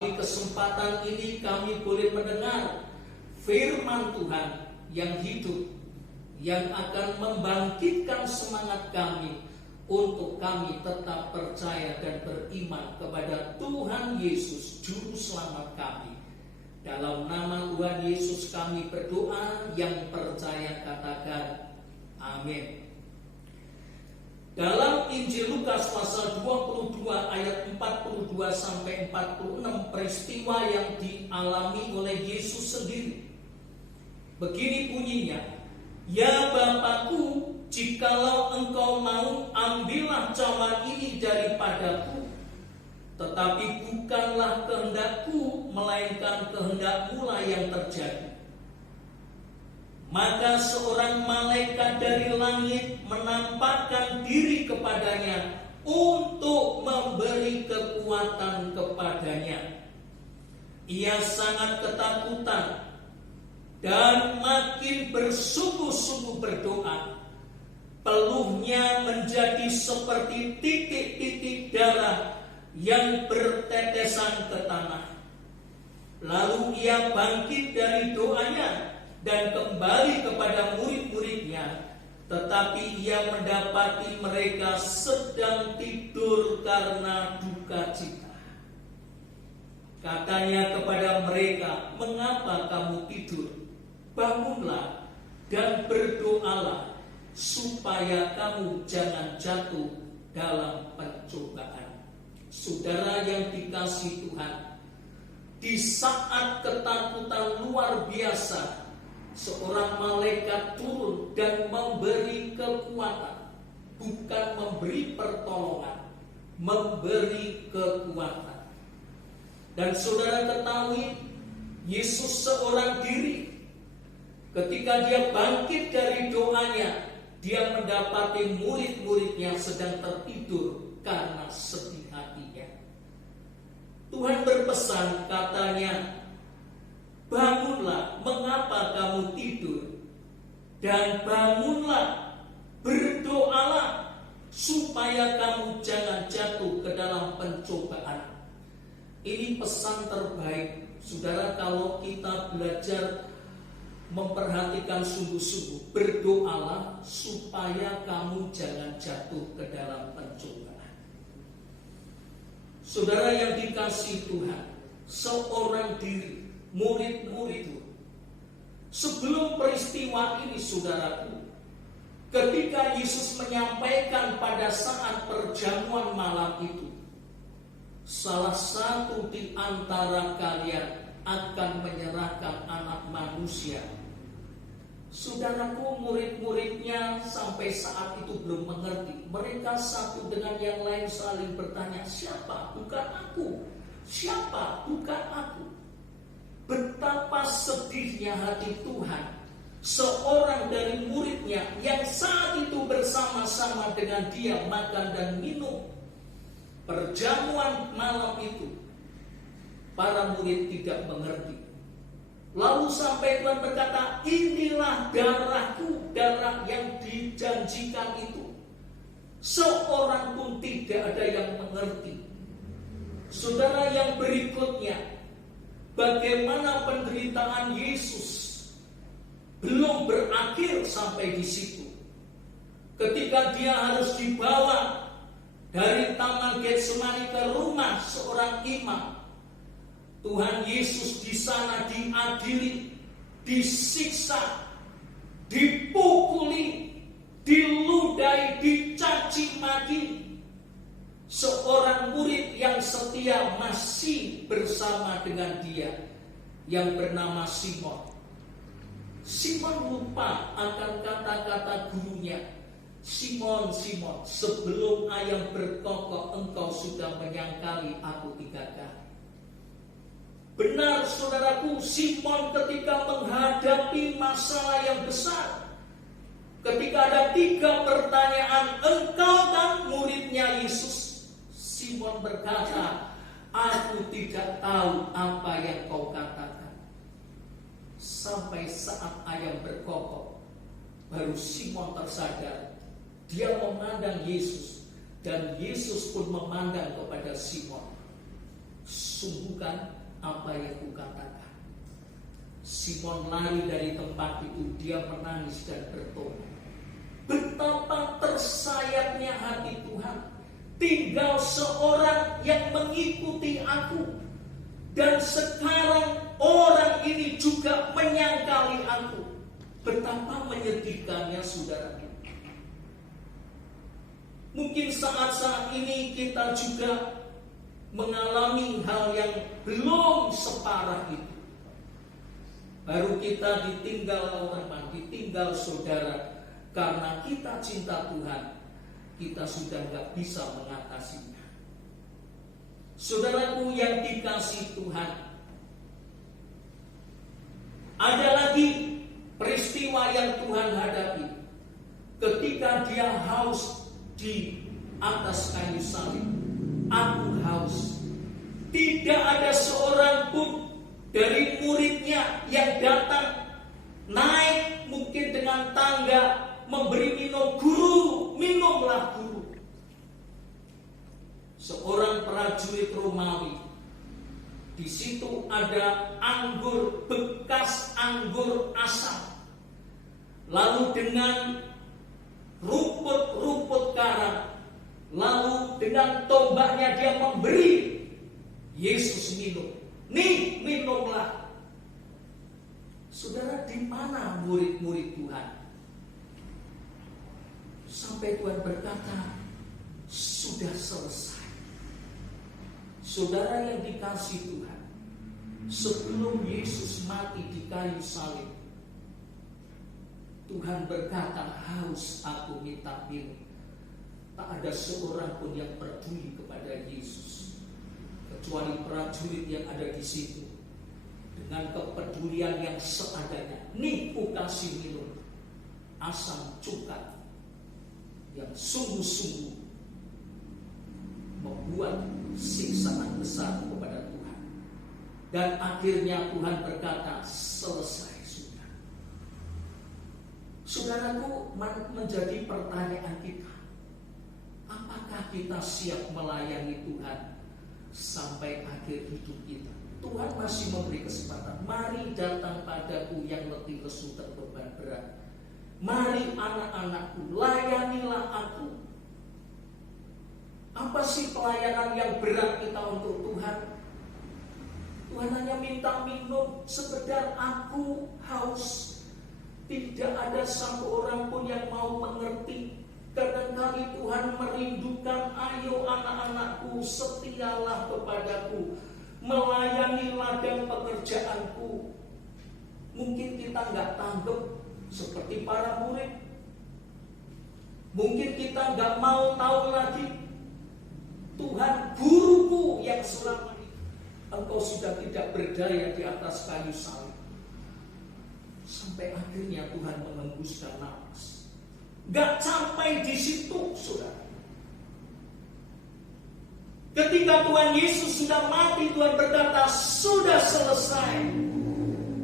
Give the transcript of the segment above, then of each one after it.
Di kesempatan ini kami boleh mendengar firman Tuhan yang hidup, yang akan membangkitkan semangat kami untuk kami tetap percaya dan beriman kepada Tuhan Yesus, Juru Selamat kami. Dalam nama Tuhan Yesus kami berdoa, yang percaya katakan amin. Dalam Injil Lukas pasal 22 ayat 42 sampai 46, peristiwa yang dialami oleh Yesus sendiri. Begini bunyinya, "Ya Bapakku, jikalau engkau mau, ambillah cawan ini daripadaku. Tetapi bukanlah kehendakku, melainkan kehendakmu lah yang terjadi." Maka seorang malaikat dari langit menampakkan diri kepadanya untuk memberi kekuatan kepadanya. Ia sangat ketakutan dan makin bersungguh-sungguh berdoa. Peluhnya menjadi seperti titik-titik darah yang bertetesan ke tanah. Lalu ia bangkit dari doanya dan kembali kepada murid-muridnya, tetapi ia mendapati mereka sedang tidur karena duka cita. Katanya kepada mereka, "Mengapa kamu tidur? Bangunlah dan berdoalah, supaya kamu jangan jatuh dalam pencobaan." Saudara yang dikasihi Tuhan, di saat ketakutan luar biasa, seorang malaikat turun dan memberi kekuatan, bukan memberi pertolongan, memberi kekuatan. Dan saudara ketahui, Yesus seorang diri, ketika dia bangkit dari doanya, dia mendapati murid-muridnya sedang tertidur karena sedih hatinya. Tuhan berpesan, katanya, "Bangunlah, mengapa kamu tidur? Dan bangunlah, berdoalah, supaya kamu jangan jatuh ke dalam pencobaan." Ini pesan terbaik, saudara, kalau kita belajar memperhatikan sungguh-sungguh. Berdoalah supaya kamu jangan jatuh ke dalam pencobaan. Saudara yang dikasihi Tuhan, seorang diri, murid-murid itu, sebelum peristiwa ini, saudaraku, ketika Yesus menyampaikan pada saat perjamuan malam itu, salah satu di antara kalian akan menyerahkan Anak Manusia. Saudaraku, murid-muridnya sampai saat itu belum mengerti. Mereka satu dengan yang lain saling bertanya, "Siapa? Bukan aku. Siapa? Bukan aku." Betapa sedihnya hati Tuhan. Seorang dari muridnya yang saat itu bersama-sama dengan dia makan dan minum perjamuan malam itu, para murid tidak mengerti. Lalu sampai Tuhan berkata, "Inilah darahku, darah yang dijanjikan itu." Seorang pun tidak ada yang mengerti. Saudara yang berikutnya, bagaimana penderitaan Yesus belum berakhir sampai di situ. Ketika dia harus dibawa dari Taman Getsemani ke rumah seorang imam, Tuhan Yesus di sana diadili, disiksa, dipukuli, diludahi, dicaci maki. Seorang murid yang setia masih bersama dengan dia, yang bernama Simon. Simon lupa akan kata-kata gurunya. "Simon, Simon, sebelum ayam berkokok engkau sudah menyangkali aku 3 kali." Benar, saudaraku, Simon ketika menghadapi masalah yang besar, ketika ada 3 pertanyaan, "Engkau kan muridnya Yesus?" Simon berkata, "Aku tidak tahu apa yang kau katakan." Sampai saat ayam berkokok, baru Simon tersadar. Dia memandang Yesus, dan Yesus pun memandang kepada Simon. "Sungguh lakukan apa yang kukatakan. Simon lari dari tempat itu, dia menangis dan bertobat. Betapa tersayatnya hati Tuhan. Tinggal seorang yang mengikuti aku, dan sekarang orang ini juga menyangkali aku. Betapa menyedihkannya, saudara. Mungkin saat-saat ini kita juga mengalami hal yang belum separah itu. Baru kita ditinggal orang, ditinggal saudara. Karena kita cinta Tuhan, kita sudah gak bisa mengatasinya. Saudaraku yang dikasihi Tuhan, ada lagi peristiwa yang Tuhan hadapi ketika dia haus di atas kayu salib. Aku haus. Tidak ada seorang pun dari muridnya yang datang naik mungkin dengan tangga memberi minum, "Guru, minumlah guru." Seorang prajurit Romawi, di situ ada anggur, bekas anggur asam. Lalu dengan rumput-rumput karang, lalu dengan tombaknya dia memberi Yesus minum. "Nih, minumlah." Saudara, di mana murid-murid Tuhan? Sampai Tuhan berkata, sudah selesai. Saudara yang dikasihi Tuhan, sebelum Yesus mati di kayu salib, Tuhan berkata, "Haus aku minta minum." Tak ada seorang pun yang peduli kepada Yesus, kecuali prajurit yang ada di situ. Dengan kepedulian yang seadanya, "Nih, ku kasih minum asam cuka yang sungguh-sungguh membuat siksaan besar kepada Tuhan." Dan akhirnya Tuhan berkata, "Selesai sudah." Saudaraku, menjadi pertanyaan kita, apakah kita siap melayani Tuhan sampai akhir hidup kita? Tuhan masih memberi kesempatan. "Mari datang padaku yang letih lesu terbeban berat. Mari anak-anakku, layanilah aku." Apa sih pelayanan yang berat kita untuk Tuhan? Tuhan hanya minta minum, sekedar "aku haus." Tidak ada satu orang pun yang mau mengerti. Kadang-kali Tuhan merindukan, "Ayo anak-anakku, setialah kepadaku, melayani ladang pekerjaanku." Mungkin kita nggak tanggap seperti para murid. Mungkin kita nggak mau tahu lagi, "Tuhan, guruku yang selama ini Engkau sudah tidak berdaya di atas kayu salib." Sampai akhirnya Tuhan menghembuskan nafas. Gak sampai di situ, saudara. Ketika Tuhan Yesus sudah mati, Tuhan berkata, "Sudah selesai."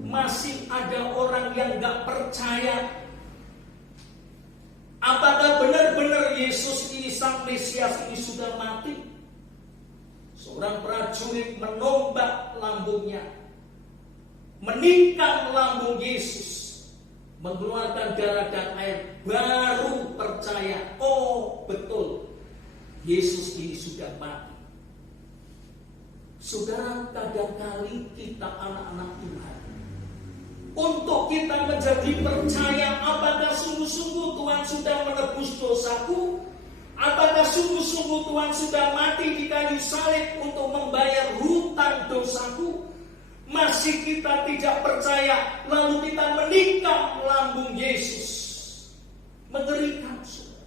Masih ada orang yang gak percaya. Apakah benar-benar Yesus ini, Sang Mesias ini sudah mati? Seorang prajurit menombak lambungnya, menikam lambung Yesus, mengeluarkan darah dan air, baru percaya, "Oh betul, Yesus ini sudah mati." Saudara, kadang-kali kita anak-anak Tuhan, untuk kita menjadi percaya, apakah sungguh-sungguh Tuhan sudah menebus dosaku? Apakah sungguh-sungguh Tuhan sudah mati di kayu salib untuk membayar hutang dosaku? Masih kita tidak percaya, lalu kita menikam lambung Yesus. Mengerikan, saudara.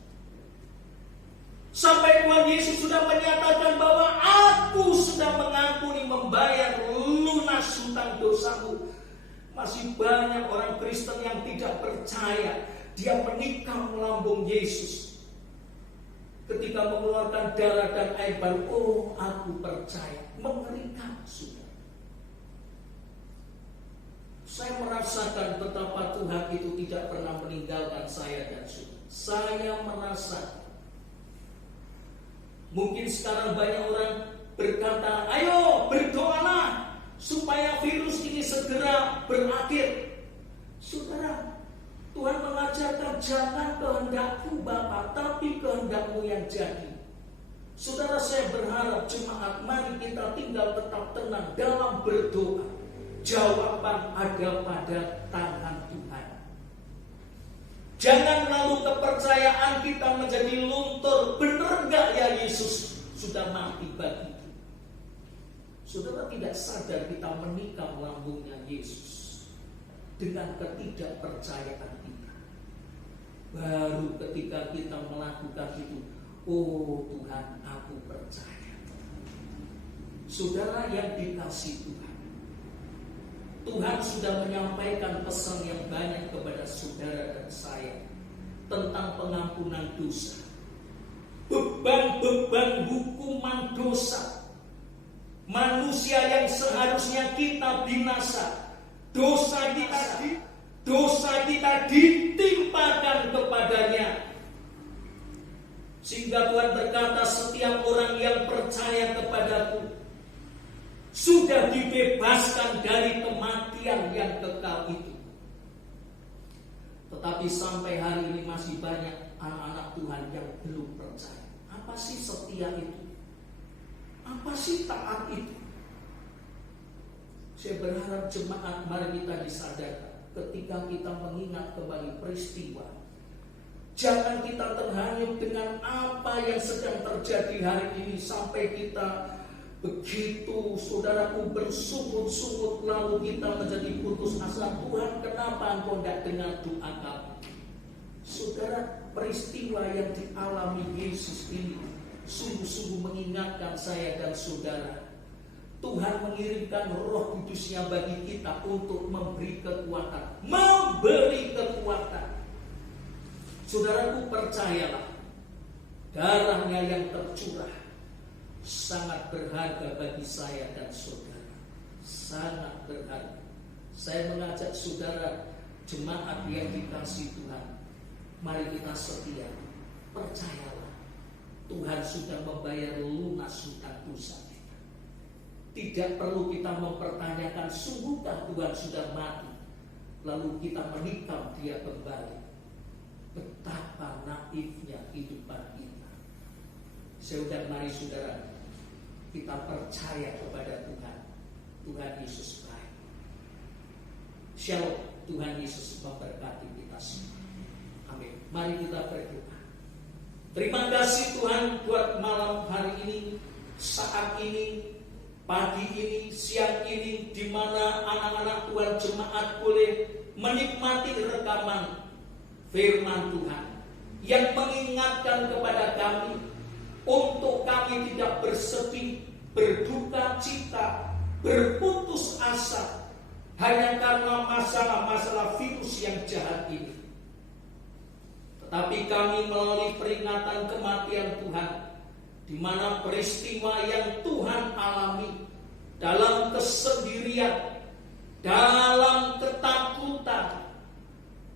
Sampai Tuhan Yesus sudah menyatakan bahwa "Aku sudah mengampuni, membayar lunas hutang dosamu." Masih banyak orang Kristen yang tidak percaya. Dia menikam lambung Yesus. Ketika mengeluarkan darah dan air baru, "Oh, aku percaya." Mengerikan, saudara. Saya merasakan betapa Tuhan itu tidak pernah meninggalkan saya dan saudara. Saya merasa, mungkin sekarang banyak orang berkata, "Ayo berdoalah, supaya virus ini segera berakhir. Saudara, Tuhan mengajarkan jangan kehendakku Bapa, tapi kehendakmu yang jadi. Saudara, saya berharap jemaat, mari kita tinggal tetap tenang dalam berdoa. Jawaban ada pada tangan Tuhan. Jangan lalu kepercayaan kita menjadi luntur. Benar gak ya Yesus sudah mati bagiku? Saudara tidak sadar kita menikam lambungnya Yesus dengan ketidakpercayaan kita. Baru ketika kita melakukan itu, oh Tuhan, aku percaya. Saudara yang dikasihi Tuhan, Tuhan sudah menyampaikan pesan yang banyak kepada saudara dan saya tentang pengampunan dosa. Beban-beban hukuman dosa manusia yang seharusnya kita binasa, dosa kita ditimpakan kepadanya. Sehingga Tuhan berkata, setiap orang yang percaya kepadaku sudah dibebaskan dari kematian yang kekal itu. Tetapi sampai hari ini masih banyak anak-anak Tuhan yang belum percaya. Apa sih setia itu? Apa sih taat itu? Saya berharap jemaat, mari kita disadarkan ketika kita mengingat kembali peristiwa. Jangan kita terhanyut dengan apa yang sedang terjadi hari ini sampai kita begitu saudaraku bersungut-sungut lalu kita menjadi putus asa. Tuhan, kenapa engkau tidak dengar doa kami? Saudara, peristiwa yang dialami Yesus ini sungguh-sungguh mengingatkan saya dan saudara. Tuhan mengirimkan Roh Kudus-Nya bagi kita untuk memberi kekuatan. Memberi kekuatan. Saudaraku, percayalah, darahnya yang tercurah sangat berharga bagi saya dan saudara. Sangat berharga. Saya mengajak saudara, jemaat yang dikasihi Tuhan, mari kita setia. Percayalah, Tuhan sudah membayar lunas hutang dosa kita. Tidak perlu kita mempertanyakan, sungguhkah Tuhan sudah mati lalu kita menikam dia kembali. Betapa naifnya kehidupan kita. Saudara, mari saudara, kita percaya kepada Tuhan. Tuhan Yesus baik. Shalom. Tuhan Yesus memberkati kita semua. Amin. Mari kita berdoa. Terima kasih Tuhan buat malam hari ini, saat ini, pagi ini, siang ini, di mana anak-anak Tuhan jemaat boleh menikmati rekaman firman Tuhan yang mengingatkan kepada kami untuk kami tidak bersedih, berduka cita, berputus asa hanya karena masalah-masalah virus yang jahat ini. Tetapi kami melalui peringatan kematian Tuhan, di mana peristiwa yang Tuhan alami dalam kesendirian, dalam ketakutan,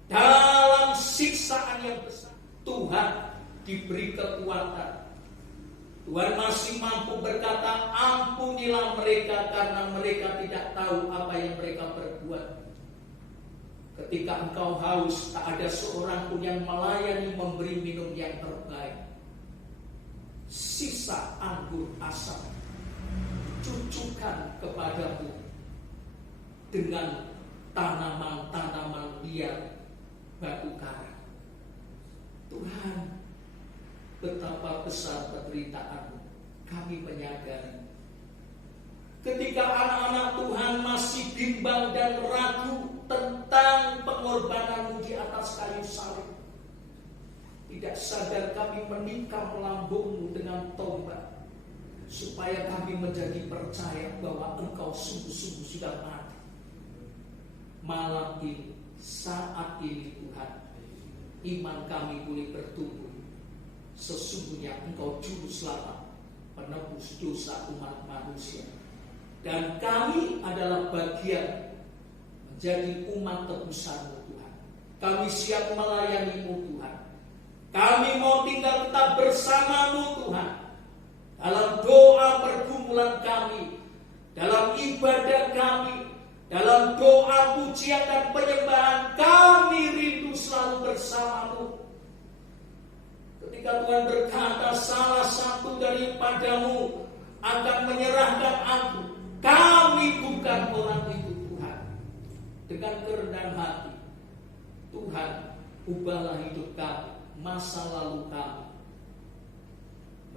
dalam siksaan yang besar, Tuhan diberi kekuatan. Tuhan masih mampu berkata, ampunilah mereka karena mereka tidak tahu apa yang mereka perbuat. Ketika engkau haus, tak ada seorang pun yang melayani memberi minum yang terbaik. Sisa anggur asam cucukkan kepadamu dengan tanaman-tanaman liar batu karang. Tuhan, betapa besar penderitaan kami menyadari. Ketika anak-anak Tuhan masih bimbang dan ragu tentang pengorbananmu di atas kayu salib, tidak sadar kami menikam lambungmu dengan tombak, supaya kami menjadi percaya bahwa engkau sungguh-sungguh sudah mati. Malam ini, saat ini Tuhan, iman kami boleh bertumbuh. Sesungguhnya engkau juru selamat, penebus dosa umat manusia, dan kami adalah bagian menjadi umat tebusanmu Tuhan. Kami siap melayanimu Tuhan. Kami mau tinggal tetap bersamamu Tuhan. Dalam doa pergumulan kami, dalam ibadah kami, dalam doa, pujian, dan penyembahan, kami rindu selalu bersamamu. Ketika Tuhan berkata, salah satu daripadamu akan menyerahkan aku, kami bukan orang itu Tuhan. Dengan kerendahan hati, Tuhan, ubahlah hidup kami, masa lalu kami,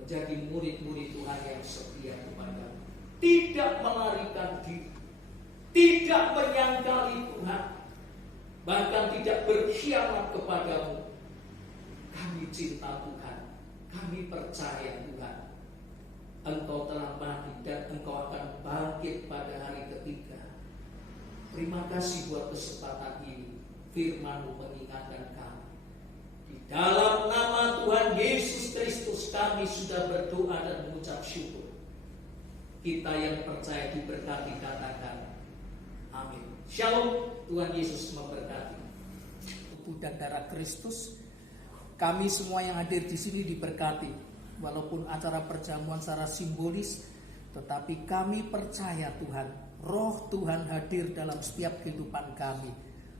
menjadi murid-murid Tuhan yang setia kepadamu. Tidak melarikan diri, tidak menyangkali Tuhan, bahkan tidak berkhianat kepadamu. Kami cinta Tuhan, kami percaya Tuhan, Engkau telah mati dan Engkau akan bangkit pada hari ketiga. Terima kasih buat kesempatan ini. Firman-Mu mengingatkan kami. Di dalam nama Tuhan Yesus Kristus kami sudah berdoa dan mengucap syukur. Kita yang percaya diberkati, katakan amin. Shalom, Tuhan Yesus memberkati. Tubuh dan darah Kristus, kami semua yang hadir di sini diberkati. Walaupun acara perjamuan secara simbolis, tetapi kami percaya Tuhan, Roh Tuhan hadir dalam setiap kehidupan kami.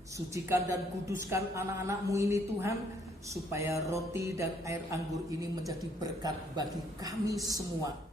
Sucikan dan kuduskan anak-anak-Mu ini Tuhan, supaya roti dan air anggur ini menjadi berkat bagi kami semua.